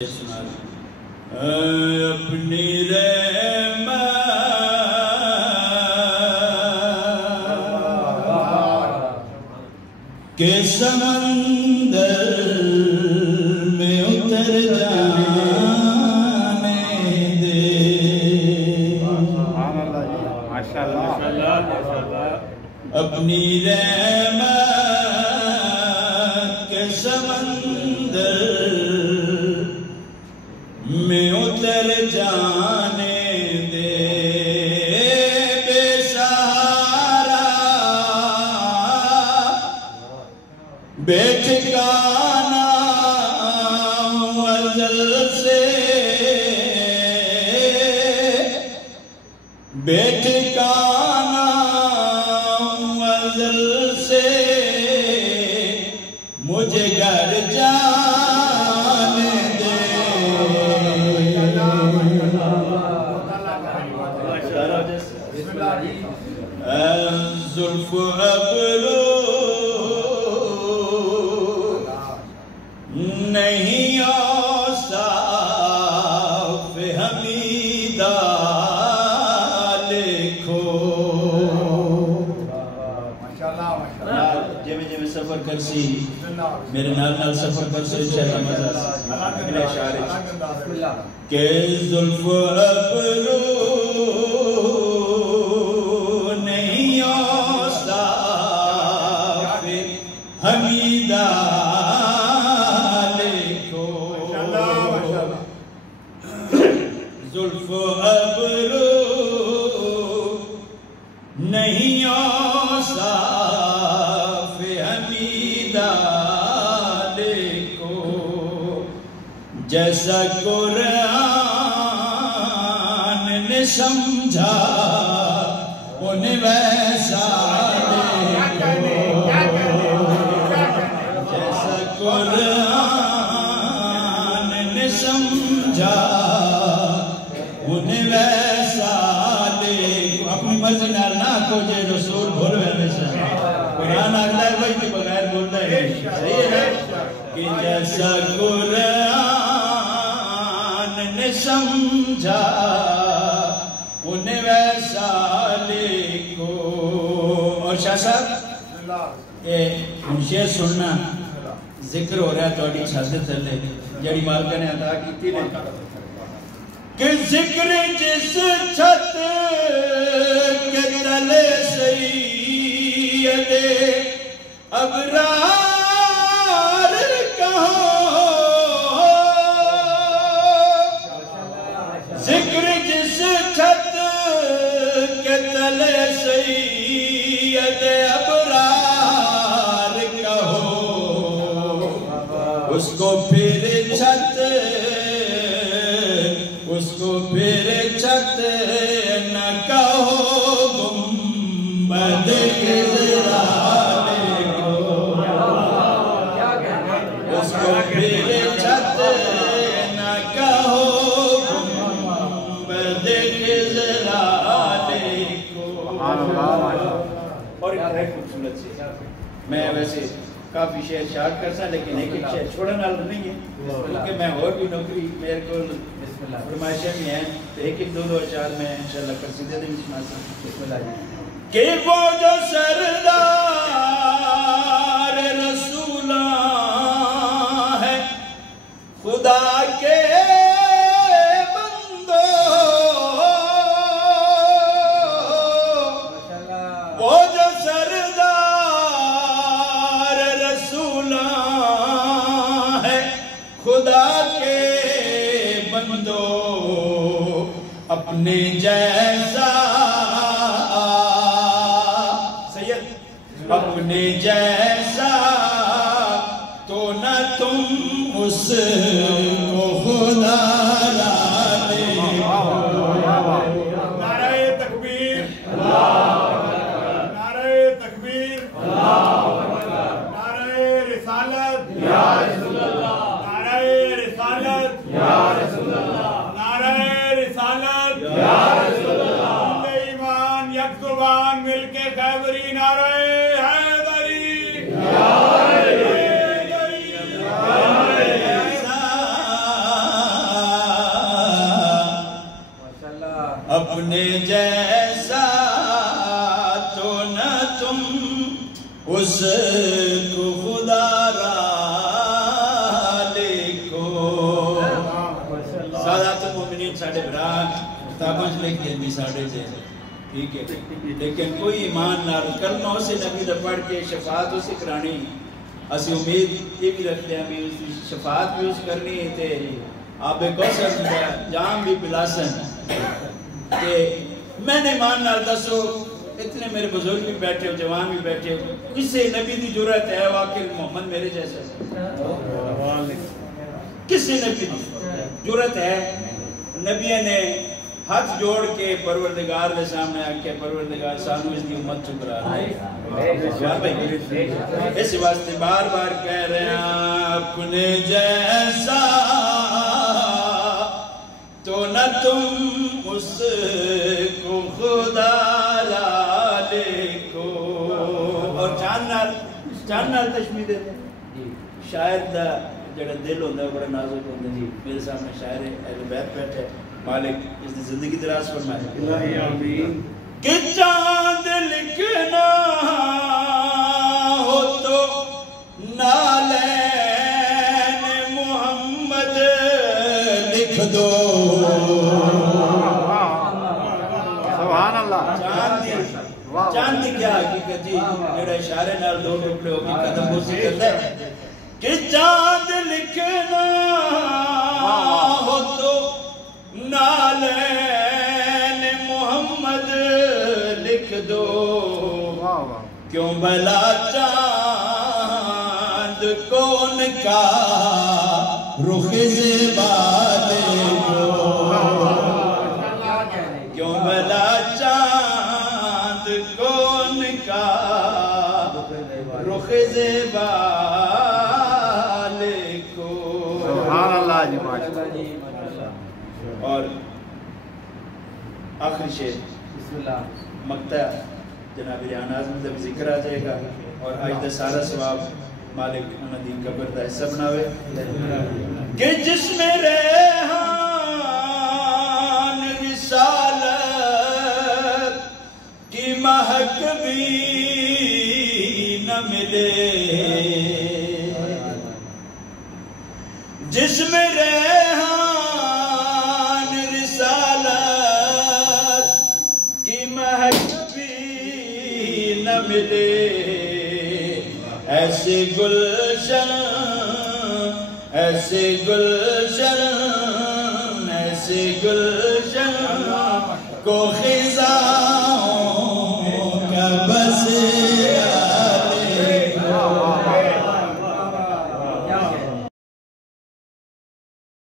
اپنی رحمت کے سمندر میں اتر جانے دے، اپنی رحمت کے سمندر میں اتر جانے دے، بے سہارا بے ٹھکانہ ازل سے، بے ٹھکانہ ازل سے مجھے گھر جانے دے، زلف ابرو نہیں اوصاف حمیدہ لکھو، جب سفر کرسی میرے نال سفر کرسی انشاءاللہ مزہ میرے اشعار کہ زلف ابرو نہیں اوصاف حمیدہ لکھو، زلف ابرو نہیں اوصاف حمیدہ لکھو، جیسا قرآن نے سمجھا انہیں ویسا لکھو، جیسا قرآن نے سمجھا انہیں ویسا لکھو، اپنی مرضی نال نہ کو جے رسول بھول ویسا قرآن آگتا ہے وہی کی بغیر بولتا ہے، صحیح ہے کہ جیسا قرآن نے سمجھا انہیں ویسا لکھو۔ اور شاہ صاحب شعر سننا ذکر ہو رہا ہے توڑی چھت تھلے جڑی مالکہ نے عطا کی نے کہ ذکر جس چھت کے تلے سید ابرار کہو، ذکر جس چھت کے تلے سید ابرار کہو، اس کو پھر چھت نہ کہو گنبد خضرا لکھو، اس کو پھر چھت نہ کہو گنبد خضرا لکھو۔ اور ایک خوبصورت سے میں ویسے کافی شعر شاعر کرسا لیکن ایک شعر چھوڑن والا نہیں ہے کیونکہ میں اور بھی نوکری میرے کو فرمائشیں بھی ہیں تو ایک دو چار میں انشاءاللہ قصیدے دیں بسم اللہ کہ وہ جو سردار رسولاں ہے خدا کے بندوں، وہ جو سردار رسولاں ہے خدا کے بندو، اپنے جیسا سید اپنے جیسا تو نہ تم اس کو خدا را لکھو، نعرہ تکبیر، نعرہ تکبیر، نعرہ رسالت، نعرہ رسالت، نعرہ رسالت، ایمان یک زبان مل کے خیبری نعرہ حیدری، اپنے جیسا تو نہ تم اس کو خدا را لکھو. سادات المومنین ساڑھے برا کتاباں لکھ دیں بھی ساڑھے جیسے ٹھیک ہے، لیکن کوئی ایمان نہ کرنا اسے نبی دا پڑھ کے شفاعت اسے کرانی. اسی امید یہ بھی رکھتے ہیں بھی شفاعت بھی اس کرنی تے آب کوثر جام بھی پلاسن. کہ میں نے ایمان نہ دسو اتنے میرے بزرگ بھی بیٹھے ہو، جوان بھی بیٹھے ہو، کسے نبی دی جرات ہے واقعی محمد میرے جیسا؟ کسے نبی دی جرات ہے؟ نبی نے ہاتھ جوڑ کے پروردگار دے سامنے آکے پروردگار سانو اس دی امت چکرا رہے ہیں. اس واسطے بار بار کہہ رہے ہیں اپنے جیسا تو نہ تم اس کو خدا لا لکھو. اور چاند نال تشبیہ دیتے ہیں. شاعر دا جڑا دل ہوتا ہے بڑا نازک ہوتا ہے. میرے سامنے شاعر اہل بیت بیٹھے مالک اس دی زندگی دراز فرمائے. الہی آمین. کہ چاند لکھنا ہو تو نالین محمد لکھ دو. سبحان اللہ. چاندی کیا حقیقت جی میرا اشارے نال دو ٹکڑے ہو کے قدم بوسی کرتا ہے کہ چاند لکھنا ہو تو نالین محمد لکھ دو. کیوں بھلا چاند کون کا رخ زیبا دیکھو. کیوں بھلا چاند کون کا رخ زیبا دیکھو. سبحان اللہ جی ماشاءاللہ. اور آخری شعر مقطع جناب ریحان اعظم کا بھی ذکر آ جائے گا اور آج دا سارا ثواب مالک انہوں قبر دا حصہ بناوے. کہ جس میں ریحان رسالت کی مہک بھی نہ ملے، جس میں ریحان رسالت کی مہک بھی نہ ملے، ایسے گلشن ایسے گلشن ایسے گلشن کو